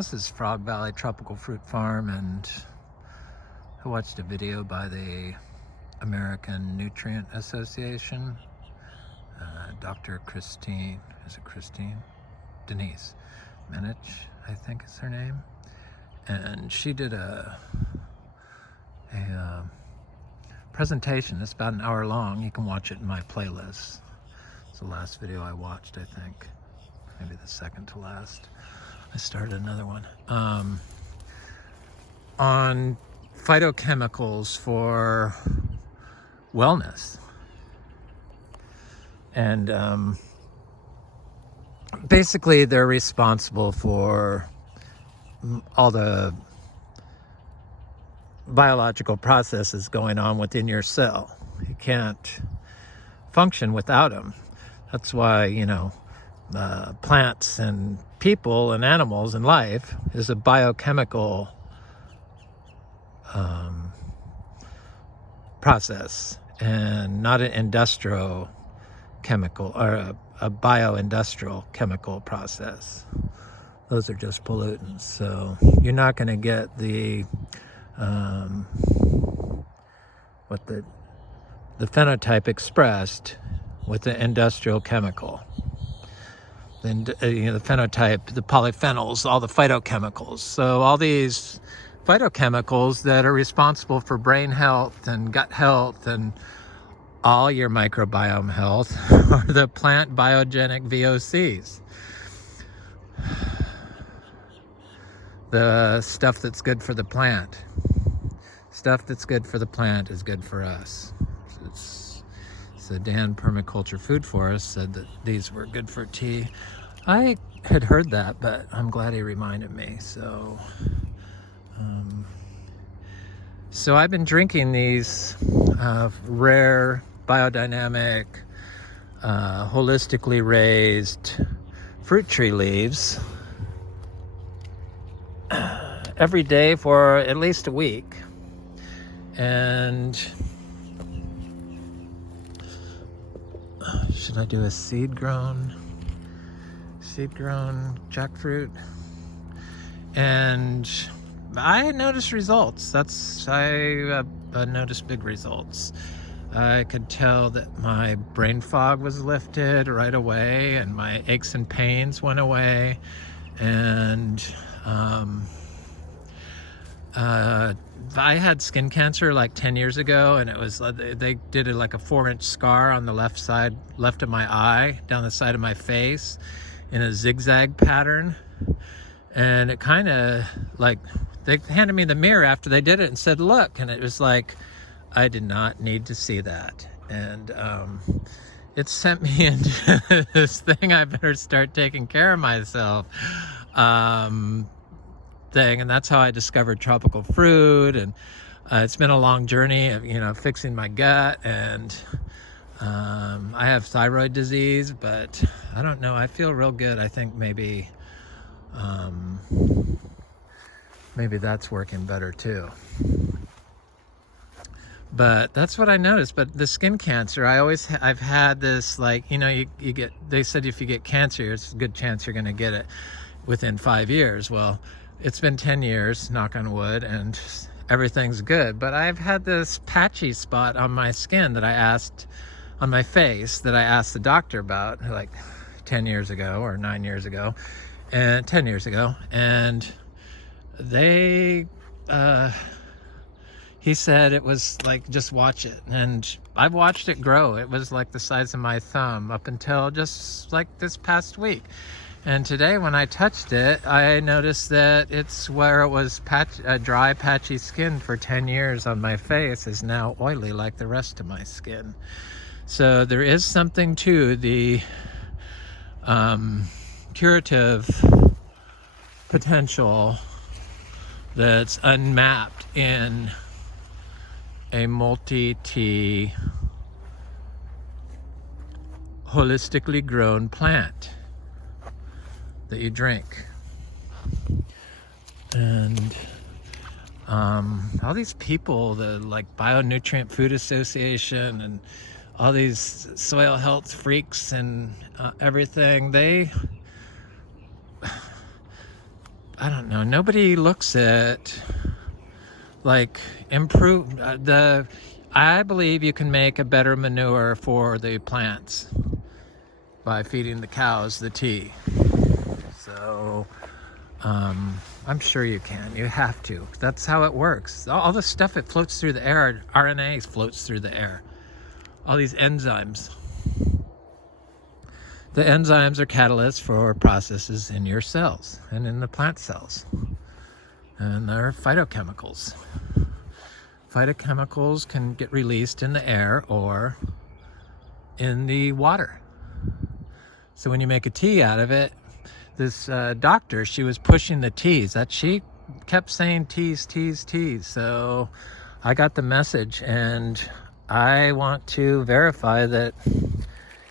This is Frog Valley Tropical Fruit Farm, and I watched a video by the American Nutrient Association. Dr. Christine, is it Christine? Denise Minich, I think is her name. And she did a presentation. It's about an hour long. You can watch it in my playlist. It's the last video I watched, I think. Maybe the second to last. I started another one. On phytochemicals for wellness. And basically they're responsible for all the biological processes going on within your cell. You can't function without them. That's why, plants and people and animals and life is a biochemical process and not an industrial chemical or a bio-industrial chemical process. Those are just pollutants. So you're not going to get the the phenotype expressed with the industrial chemical. Then the phenotype, the polyphenols, all the phytochemicals. So all these phytochemicals that are responsible for brain health and gut health and all your microbiome health are the plant biogenic VOCs. The stuff that's good for the plant. Stuff that's good for the plant is good for us. So Dan, Permaculture Food Forest, said that these were good for tea. I had heard that, but I'm glad he reminded me. So I've been drinking these rare, biodynamic, holistically raised fruit tree leaves every day for at least a week. And should I do a seed grown jackfruit? And I noticed results. I noticed big results. I could tell that my brain fog was lifted right away, and my aches and pains went away. And I had skin cancer like 10 years ago, and it was, they did it like a 4-inch scar on the left of my eye, down the side of my face in a zigzag pattern. And it kind of like, they handed me the mirror after they did it and said, look, and it was like, I did not need to see that. And it sent me into this thing, I better start taking care of myself thing. And that's how I discovered tropical fruit. And it's been a long journey of, fixing my gut. And I have thyroid disease, but I don't know. I feel real good. I think maybe that's working better too. But that's what I noticed. But the skin cancer, I've had this, like, they said if you get cancer, it's a good chance you're going to get it within 5 years. Well, it's been 10 years, knock on wood, and everything's good. But I've had this patchy spot on my skin on my face that I asked the doctor about like 10 years ago or 9 years ago, and 10 years ago. And he said it was like, just watch it. And I've watched it grow. It was like the size of my thumb up until just like this past week. And today when I touched it, I noticed that it's where it was dry, patchy skin for 10 years on my face is now oily like the rest of my skin. So there is something to the curative potential that's unmapped in a multi-tea, holistically grown plant that you drink. And all these people, the like Bionutrient Food Association and all these soil health freaks and everything, I don't know, nobody looks at like I believe you can make a better manure for the plants by feeding the cows the tea. So I'm sure you can. You have to. That's how it works. All the stuff that floats through the air, RNA floats through the air. All these enzymes. The enzymes are catalysts for processes in your cells and in the plant cells. And they're phytochemicals. Phytochemicals can get released in the air or in the water. So when you make a tea out of it, this doctor, she was pushing the teas. She kept saying teas, teas, teas. So I got the message, and I want to verify that,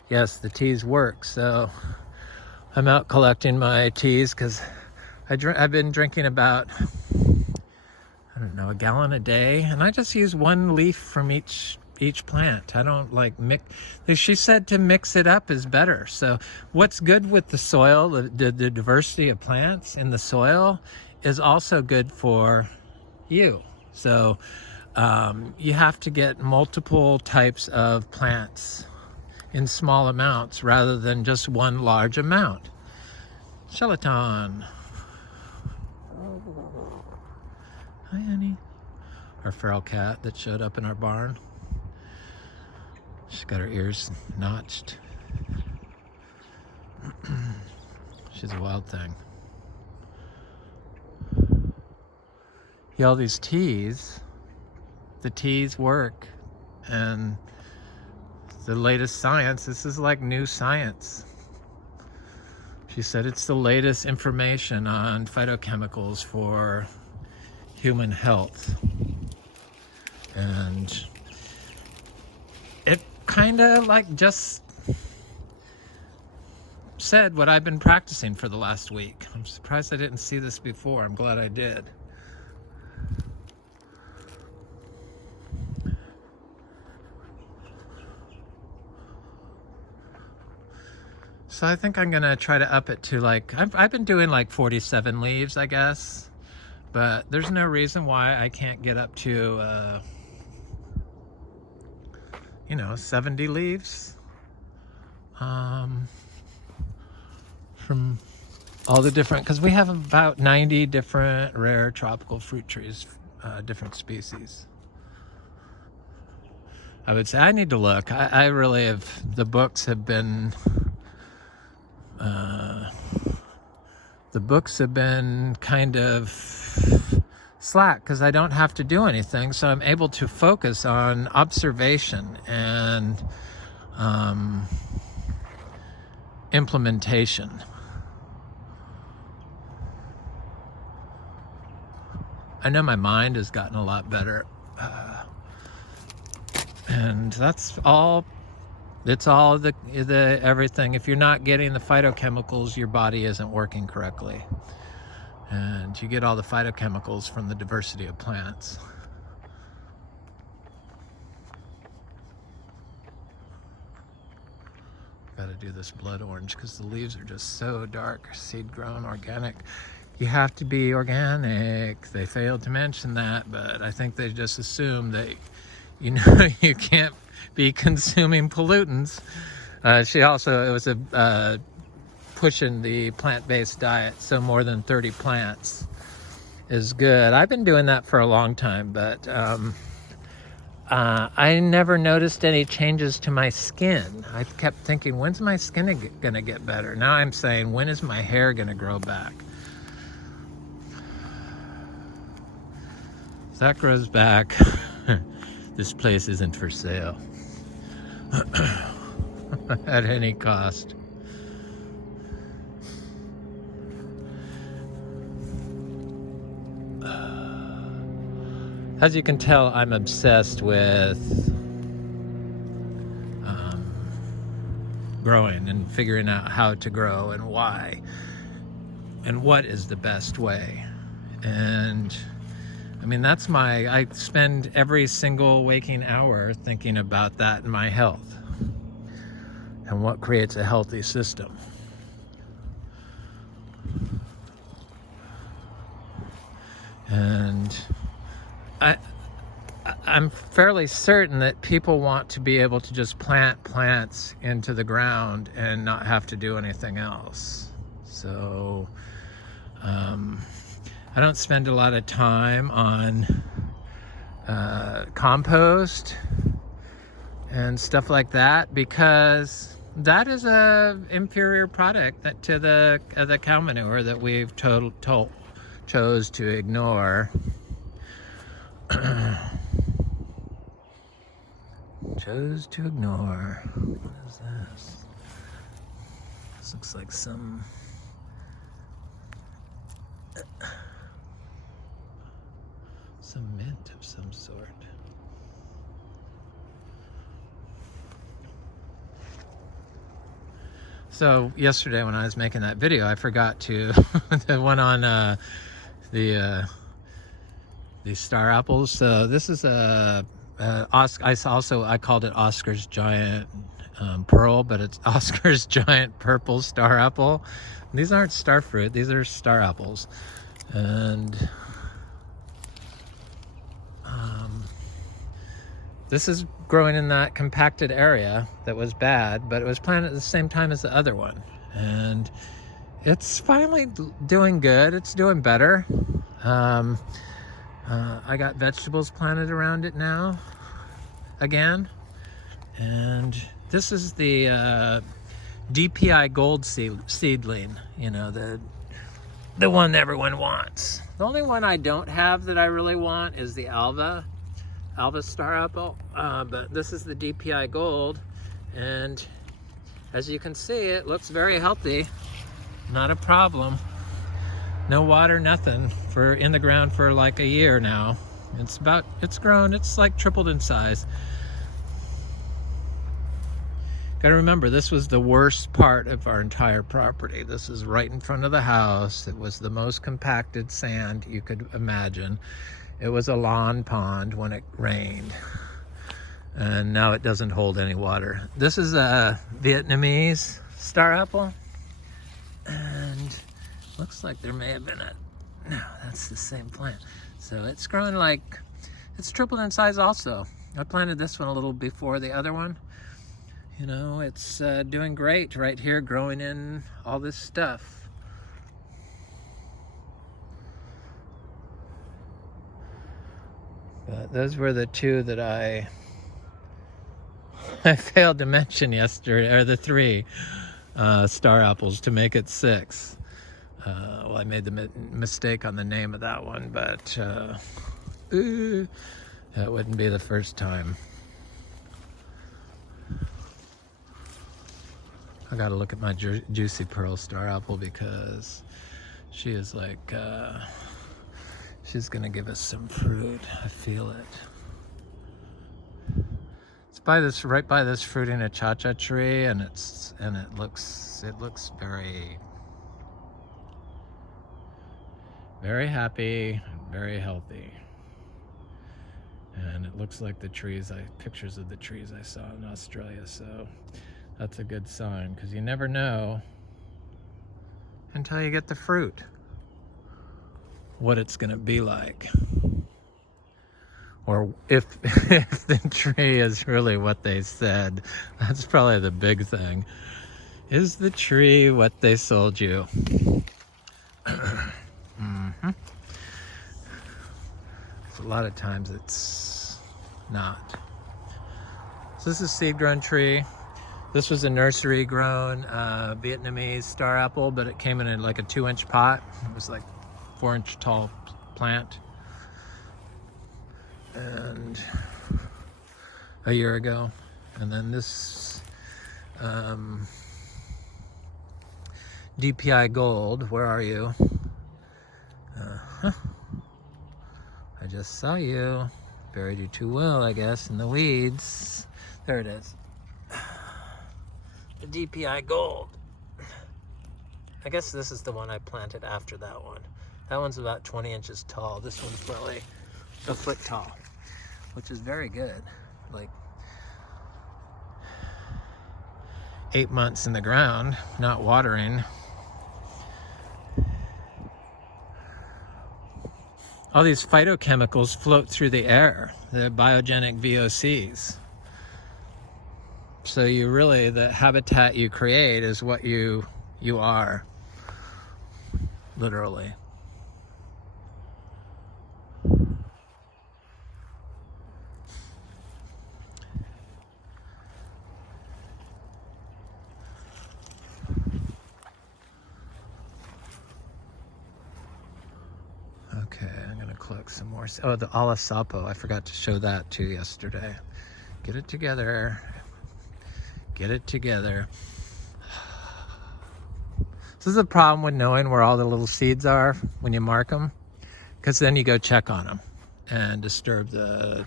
yes, the teas work. So I'm out collecting my teas because I've been drinking about, I don't know, a gallon a day, and I just use one leaf from each plant. I don't like mix. She said to mix it up is better. So what's good with the soil, the diversity of plants in the soil, is also good for you. So you have to get multiple types of plants in small amounts rather than just one large amount. Shelaton. Hi, honey. Our feral cat that showed up in our barn. She's got her ears notched. She's a wild thing. Yeah, all these teas, the teas work. And the latest science, this is like new science. She said it's the latest information on phytochemicals for human health. And it kind of like just said what I've been practicing for the last week. I'm surprised I didn't see this before. I'm glad I did. So I think I'm gonna try to up it to like, I've been doing like 47 leaves, I guess, but there's no reason why I can't get up to 70 leaves from all the different, because we have about 90 different rare tropical fruit trees, different species. I would say I need to look. I really have, the books have been kind of slack because I don't have to do anything, so I'm able to focus on observation and implementation. I know my mind has gotten a lot better, and that's all. It's all the everything. If you're not getting the phytochemicals, your body isn't working correctly. And you get all the phytochemicals from the diversity of plants. Got to do this blood orange because the leaves are just so dark. Seed grown, organic. You have to be organic. They failed to mention that, but I think they just assume that you can't be consuming pollutants. It was pushing the plant-based diet, so more than 30 plants is good. I've been doing that for a long time, but I never noticed any changes to my skin. I kept thinking, when's my skin gonna get better? Now I'm saying, when is my hair gonna grow back? If that grows back, this place isn't for sale. At any cost. As you can tell, I'm obsessed with growing and figuring out how to grow and why and what is the best way. And I mean, I spend every single waking hour thinking about that in my health and what creates a healthy system. And I'm fairly certain that people want to be able to just plant plants into the ground and not have to do anything else. So I don't spend a lot of time on compost and stuff like that, because that is a inferior product to the cow manure that we've chose to ignore. Chose to ignore. What is this? This looks like some mint of some sort. So yesterday when I was making that video, I forgot to the one on the star apples. So this is a I called it Oscar's giant pearl, but it's Oscar's giant purple star apple. These aren't star fruit; these are star apples, and this is growing in that compacted area that was bad, but it was planted at the same time as the other one, and it's finally doing good. It's doing better. I got vegetables planted around it now, again, and this is the DPI gold seedling, you know, the one that everyone wants. The only one I don't have that I really want is the Alva star apple, but this is the DPI gold, and as you can see, it looks very healthy. Not a problem. No water, nothing, in the ground for like a year now. It's grown, it's like tripled in size. Gotta remember, this was the worst part of our entire property. This is right in front of the house. It was the most compacted sand you could imagine. It was a lawn pond when it rained. And now it doesn't hold any water. This is a Vietnamese star apple. And looks like there may have been no, that's the same plant. So it's growing like, it's tripled in size also. I planted this one a little before the other one. You know, it's doing great right here, growing in all this stuff. But those were the two that I failed to mention yesterday, or the three star apples to make it 6. Well, I made the mistake on the name of that one, but that wouldn't be the first time. I gotta look at my juicy pearl star apple, because she is like, she's gonna give us some fruit. I feel it. It's right by this fruiting a cha-cha tree, and it looks very, very happy, very healthy. And it looks like the trees, pictures of the trees I saw in Australia, so that's a good sign, because you never know until you get the fruit what it's gonna be like, or if the tree is really what they said. That's probably the big thing. Is the tree what they sold you? Mm-hmm. So a lot of times it's not. So this is seed-grown tree. This was a nursery-grown Vietnamese star apple, but it came in like a 2-inch pot. It was like 4-inch tall plant. And a year ago. And then this DPI gold, where are you? I just saw you. Buried you too well, I guess, in the weeds. There it is. The DPI gold. I guess this is the one I planted after that one. That one's about 20 inches tall. This one's probably a foot tall, which is very good. Like 8 months in the ground, not watering. all these phytochemicals float through the air, the biogenic VOCs. So you really, the habitat you create is what you are, literally. Okay, I'm gonna collect some more. Oh, the alisapo, I forgot to show that too yesterday. Get it together. Get it together. This is the problem with knowing where all the little seeds are when you mark them, because then you go check on them and disturb the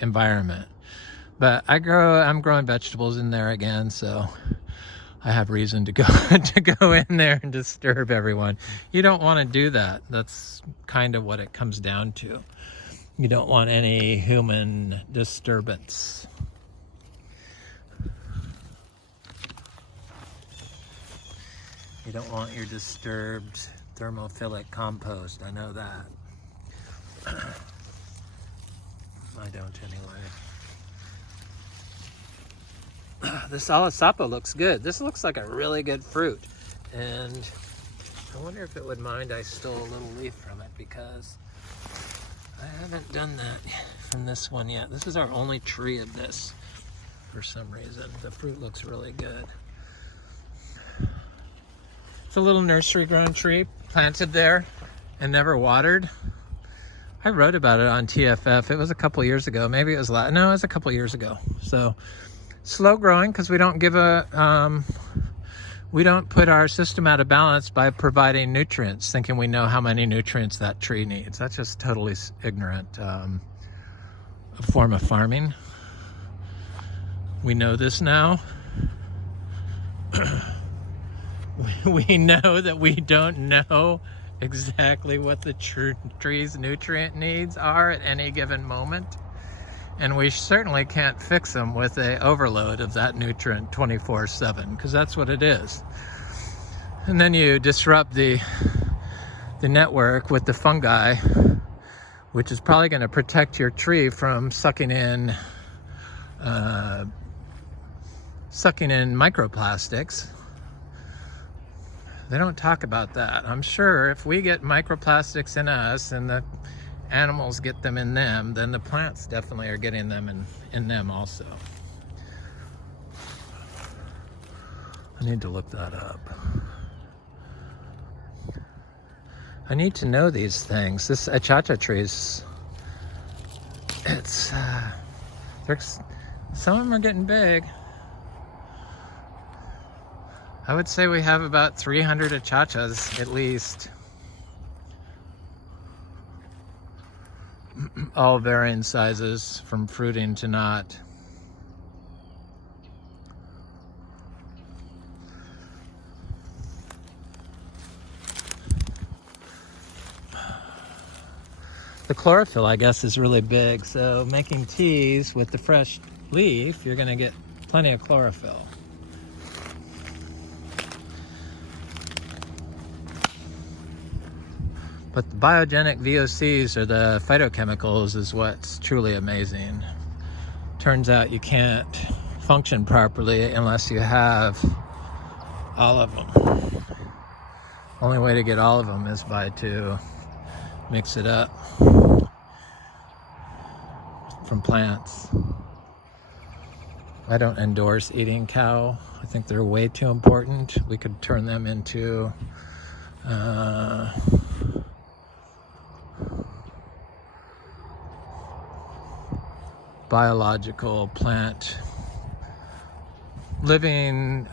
environment. But I'm growing vegetables in there again, so I have reason to go to go in there and disturb everyone. You don't want to do that. That's kind of what it comes down to. You don't want any human disturbance. You don't want your disturbed thermophilic compost. I know that. I don't anyway. This alisapo looks good. This looks like a really good fruit. And I wonder if it would mind I stole a little leaf from it, because I haven't done that from this one yet. This is our only tree of this for some reason. The fruit looks really good. It's a little nursery grown tree planted there and never watered. I wrote about it on TFF. It was a couple years ago. Maybe it was no, it was a couple years ago. So slow growing, because we don't we don't put our system out of balance by providing nutrients, thinking we know how many nutrients that tree needs. That's just totally ignorant form of farming. We know this now. We know that we don't know exactly what the tree's nutrient needs are at any given moment. And we certainly can't fix them with an overload of that nutrient 24/7, because that's what it is. And then you disrupt the network with the fungi, which is probably going to protect your tree from sucking in microplastics. They don't talk about that. I'm sure if we get microplastics in us and the animals get them in them, then the plants definitely are getting them in them also. I need to look that up. I need to know these things. This achacha trees, it's some of them are getting big. I would say we have about 300 achachas at least. All varying sizes from fruiting to not. The chlorophyll, I guess, is really big. So making teas with the fresh leaf, you're going to get plenty of chlorophyll. But the biogenic VOCs, or the phytochemicals, is what's truly amazing. Turns out you can't function properly unless you have all of them. Only way to get all of them is to mix it up from plants. I don't endorse eating cow. I think they're way too important. We could turn them into biological plant living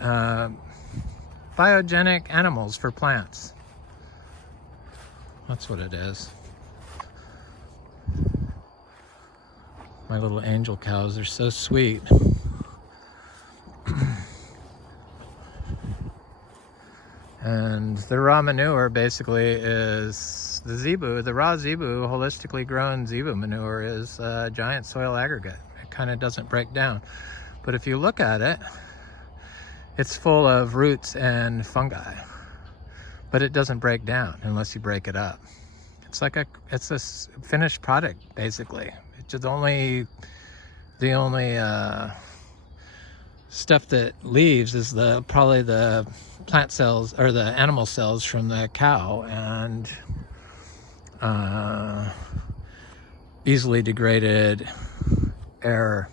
biogenic animals for plants. That's what it is. My little angel cows are so sweet. And the raw manure basically is the raw zebu, holistically grown zebu manure is a giant soil aggregate. It kind of doesn't break down. But if you look at it, it's full of roots and fungi. But it doesn't break down unless you break it up. it's a finished product basically. It's just the only stuff that leaves is probably the plant cells or the animal cells from the cow, and easily degraded air,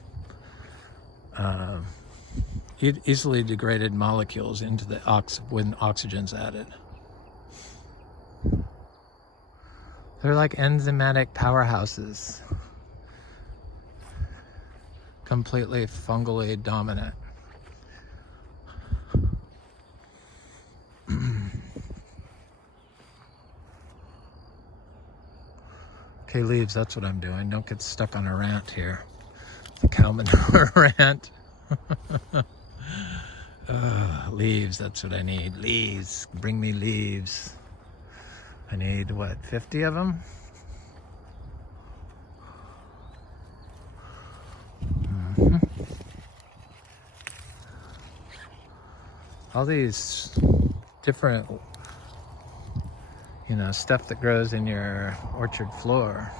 easily degraded molecules into the when oxygen's added. They're like enzymatic powerhouses, completely fungally dominant. Okay, leaves, that's what I'm doing. Don't get stuck on a rant here. The cow manure rant. Leaves, that's what I need. Leaves, bring me leaves. I need, what, 50 of them? All these different, stuff that grows in your orchard floor.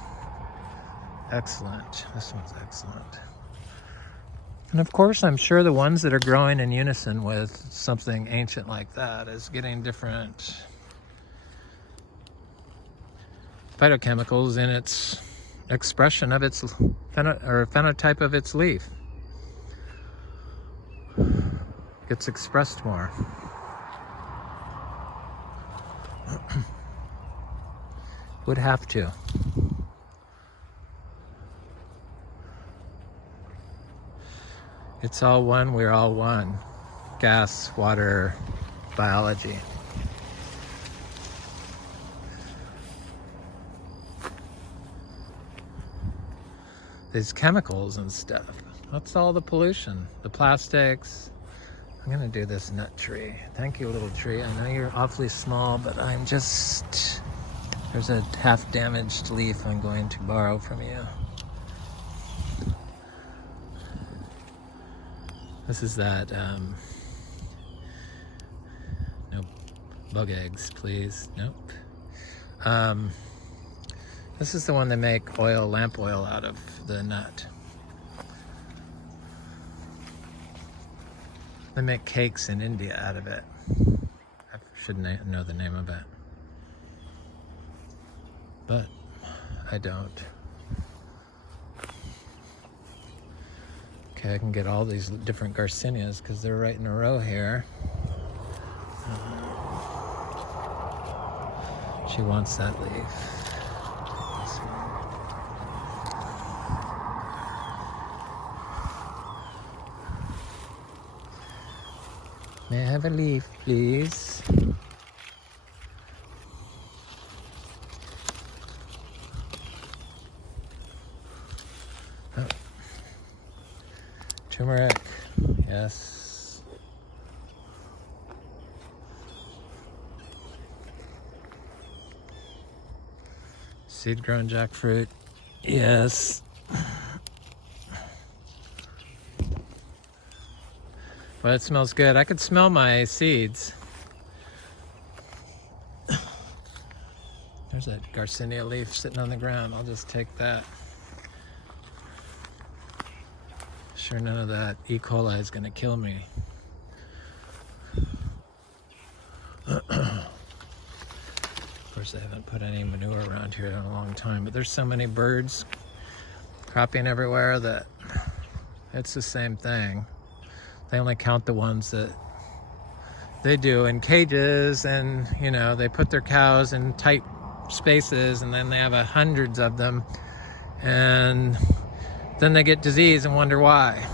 Excellent. This one's excellent. And of course, I'm sure the ones that are growing in unison with something ancient like that is getting different phytochemicals in its expression of its phenotype of its leaf. Gets expressed more. Would have to. It's all one, we're all one. Gas, water, biology. These chemicals and stuff. That's all the pollution. The plastics. I'm gonna do this nut tree. Thank you, little tree. I know you're awfully small, but I'm just... There's a half-damaged leaf I'm going to borrow from you. This is that, nope, bug eggs, please, nope. This is the one they make lamp oil out of, the nut. They make cakes in India out of it. I should know the name of it. But I don't. Okay, I can get all these different Garcinias because they're right in a row here. She wants that leaf. May I have a leaf, please? Oh. Turmeric, yes. Seed-grown jackfruit, yes. Well, it smells good. I could smell my seeds. There's a Garcinia leaf sitting on the ground. I'll just take that. Sure, none of that E. coli is going to kill me. Of course, I haven't put any manure around here in a long time, but there's so many birds cropping everywhere that it's the same thing. They only count the ones that they do in cages, and they put their cows in tight spaces, and then they have hundreds of them, and then they get disease and wonder why.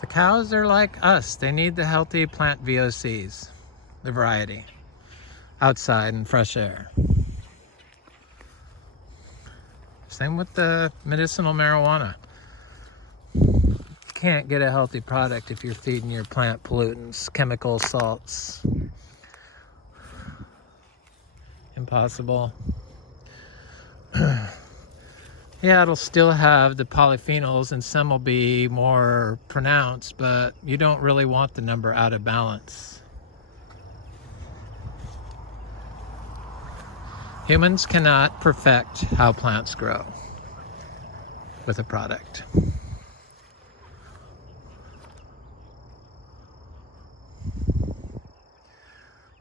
The cows are like us. They need the healthy plant VOCs, the variety, outside and fresh air. Same with the medicinal marijuana. Can't get a healthy product if you're feeding your plant pollutants, chemical salts. Impossible. Yeah, it'll still have the polyphenols and some will be more pronounced, but you don't really want the number out of balance. Humans cannot perfect how plants grow with a product.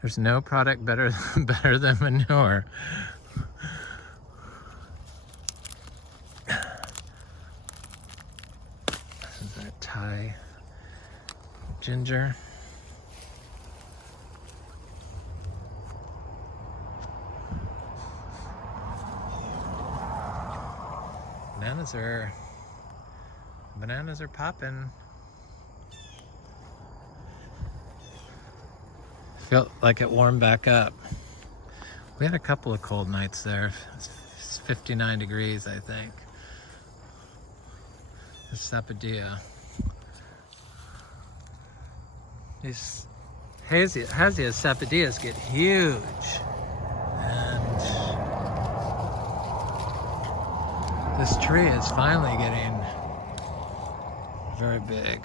There's no product better than manure. This is our Thai ginger. Bananas are popping. Felt like it warmed back up. We had a couple of cold nights there. It's 59 degrees, I think. The sapodilla. These Hassia sapodillas get huge. And this tree is finally getting very big.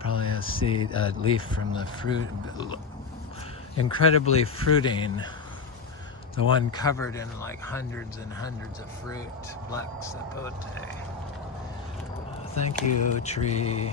Probably a leaf from the fruit, incredibly fruiting. The one covered in like hundreds and hundreds of fruit, black sapote. Thank you, tree.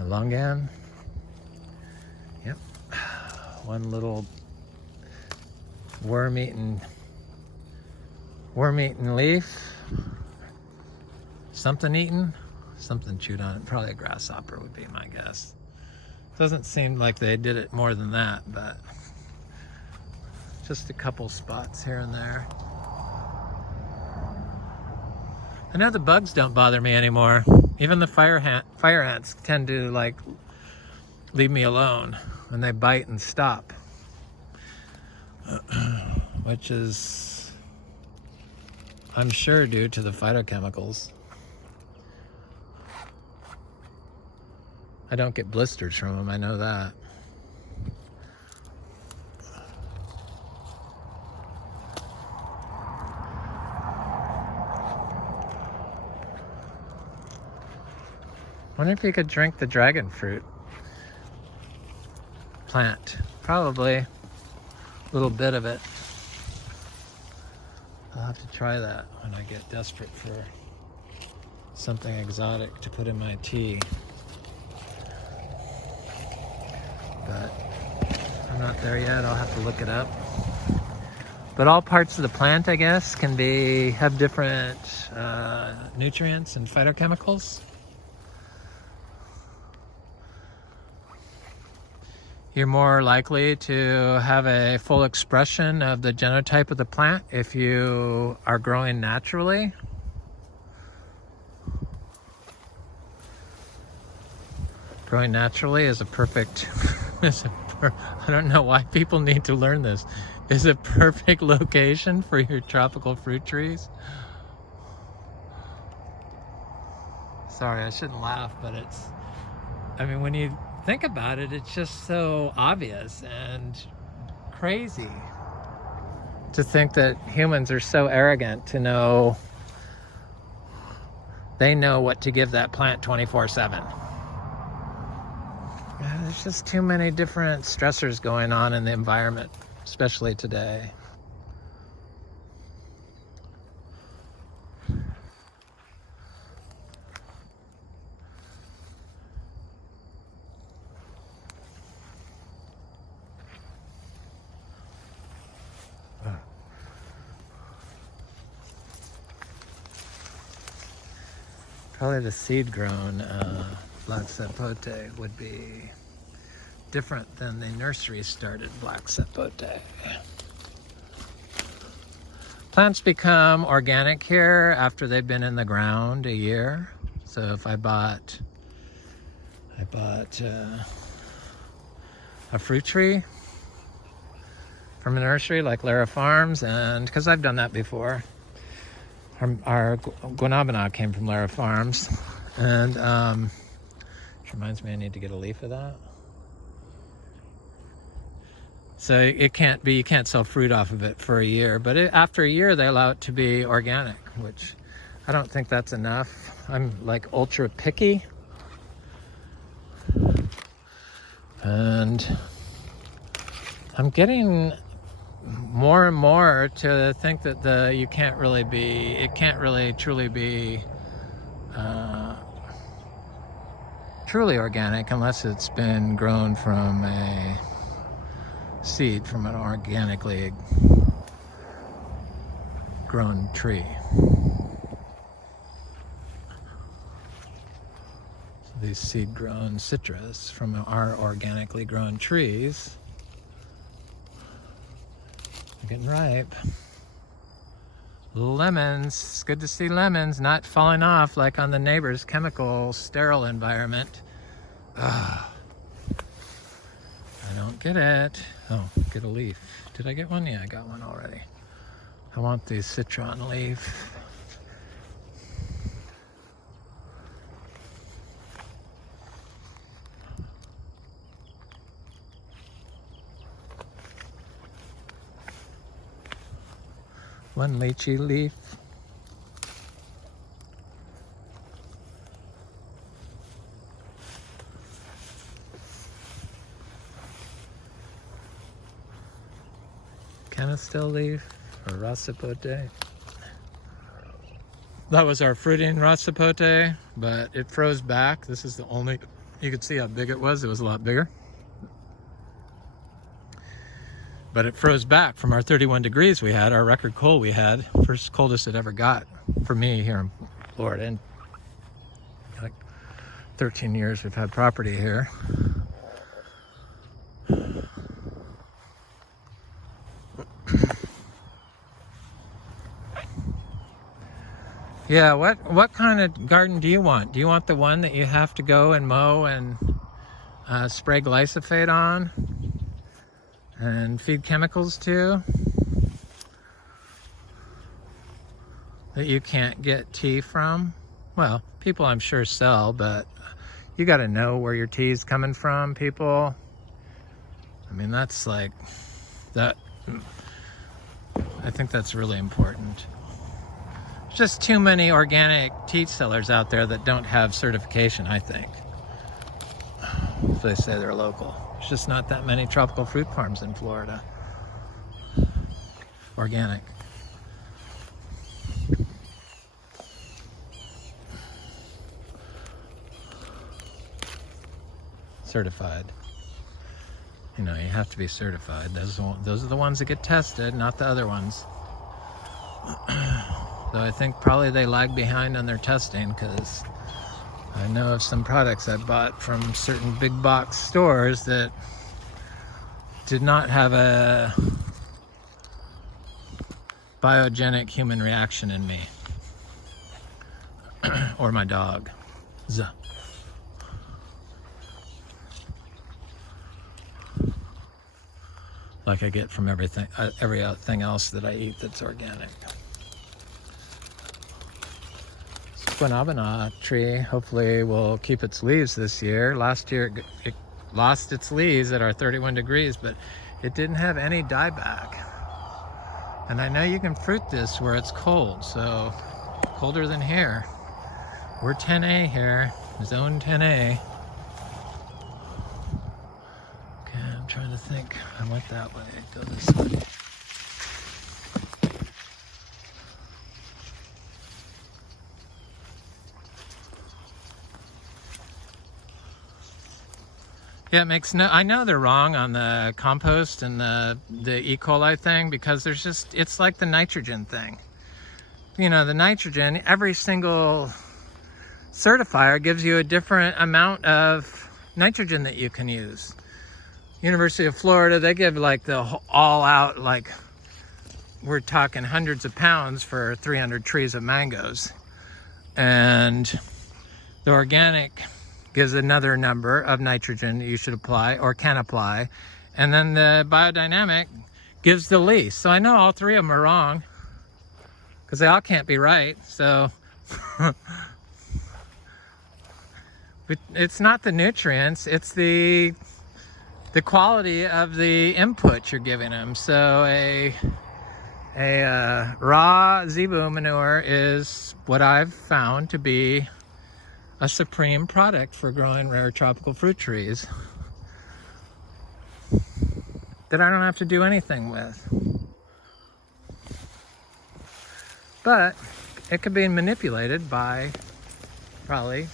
Longan. Yep. One little worm-eaten leaf. Something eaten, something chewed on it. Probably a grasshopper would be my guess. Doesn't seem like they did it more than that, but just a couple spots here and there. I know the bugs don't bother me anymore. Even the fire ants tend to like leave me alone when they bite and stop, which is, I'm sure, due to the phytochemicals. I don't get blisters from them, I know that. Wonder if you could drink the dragon fruit plant. Probably a little bit of it. I'll have to try that when I get desperate for something exotic to put in my tea. But I'm not there yet. I'll have to look it up. But all parts of the plant, I guess, can have different nutrients and phytochemicals. You're more likely to have a full expression of the genotype of the plant if you are growing naturally. Growing naturally is a perfect, I don't know why people need to learn this, is a perfect location for your tropical fruit trees. Sorry, I shouldn't laugh, but I mean, when you think about it, it's just so obvious and crazy to think that humans are so arrogant to know they know what to give that plant 24/7. There's just too many different stressors going on in the environment, especially today. Probably the seed-grown black sapote would be different than the nursery-started black sapote. Plants become organic here after they've been in the ground a year. So if I bought a fruit tree from a nursery like Lara Farms, and because I've done that before. Our guanabana came from Lara Farms, and which reminds me I need to get a leaf of that. So it can't be, you can't sell fruit off of it for a year, but after a year they allow it to be organic, which I don't think that's enough. I'm like ultra picky, and I'm getting more and more to think that it can't really truly be truly organic unless it's been grown from a seed from an organically grown tree. So these seed grown citrus from our organically grown trees are getting ripe. Lemons, it's good to see lemons not falling off like on the neighbor's chemical sterile environment. I don't get it. Oh, get a leaf. Did I get one? Yeah, I got one already. I want the citron leaf. One lychee leaf. Canistel leaf or rasapote. That was our fruiting rasapote, but it froze back. This is the only, you could see how big it was. It was a lot bigger. But it froze back from our 31 degrees we had, our record cold we had, first coldest it ever got for me here in Florida. And like 13 years we've had property here. Yeah, what kind of garden do you want? Do you want the one that you have to go and mow and spray glyphosate on and feed chemicals to, that you can't get tea from? Well, people I'm sure sell, but you got to know where your tea is coming from, people. I mean, that's like that. I think that's really important. There's just too many organic tea sellers out there that don't have certification, I think. If they say they're local. There's just not that many tropical fruit farms in Florida. Organic. Certified. You know, you have to be certified. Those are the ones that get tested, not the other ones. Though I think probably they lag behind on their testing, because I know of some products I bought from certain big box stores that did not have a biogenic human reaction in me or my dog. Like I get from everything else that I eat that's organic. Guanabana tree hopefully will keep its leaves this year. Last year it lost its leaves at our 31 degrees, but it didn't have any dieback. And I know you can fruit this where it's cold, so colder than here. We're 10A here, zone 10A. Okay, I'm trying to think. I went that way, go this way. Yeah, it makes no, I know they're wrong on the compost and the E. coli thing, because there's just, it's like the nitrogen thing. You know, the nitrogen, every single certifier gives you a different amount of nitrogen that you can use. University of Florida, they give like the all out, like we're talking hundreds of pounds for 300 trees of mangoes. And the organic gives another number of nitrogen that you should apply or can apply. And then the biodynamic gives the least. So I know all three of them are wrong, because they all can't be right. So it's not the nutrients, it's the quality of the input you're giving them. So a raw zebu manure is what I've found to be a supreme product for growing rare tropical fruit trees that I don't have to do anything with. But it could be manipulated by, probably,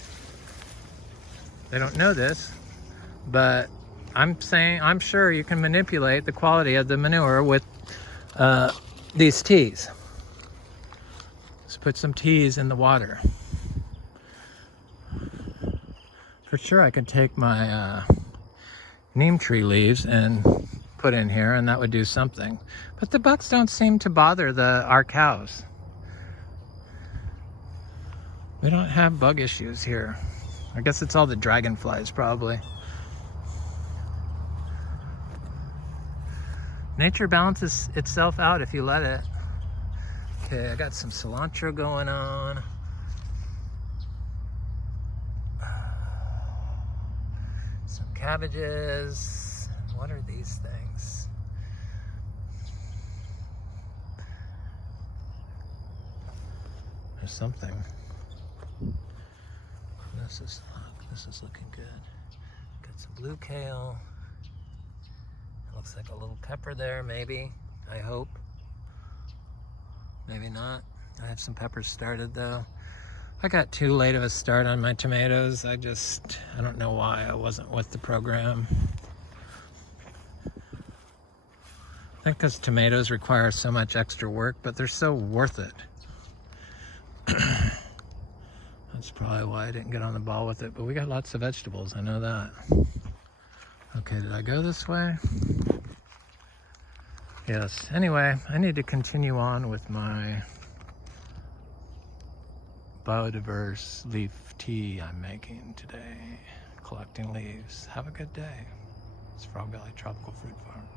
they don't know this, but I'm sure you can manipulate the quality of the manure with these teas. Let's put some teas in the water. For sure I could take my neem tree leaves and put in here, and that would do something. But the bugs don't seem to bother our cows. We don't have bug issues here. I guess it's all the dragonflies, probably. Nature balances itself out if you let it. Okay, I got some cilantro going on. Some cabbages. What are these things? There's something. This is looking good. Got some blue kale. Looks like a little pepper there, maybe. I hope. Maybe not. I have some peppers started though. I got too late of a start on my tomatoes. I don't know why I wasn't with the program. I think because tomatoes require so much extra work, but they're so worth it. That's probably why I didn't get on the ball with it, but we got lots of vegetables, I know that. Okay, did I go this way? Yes, anyway, I need to continue on with my biodiverse leaf tea I'm making today, collecting leaves. Have a good day. It's Frog Valley Tropical Fruit Farm.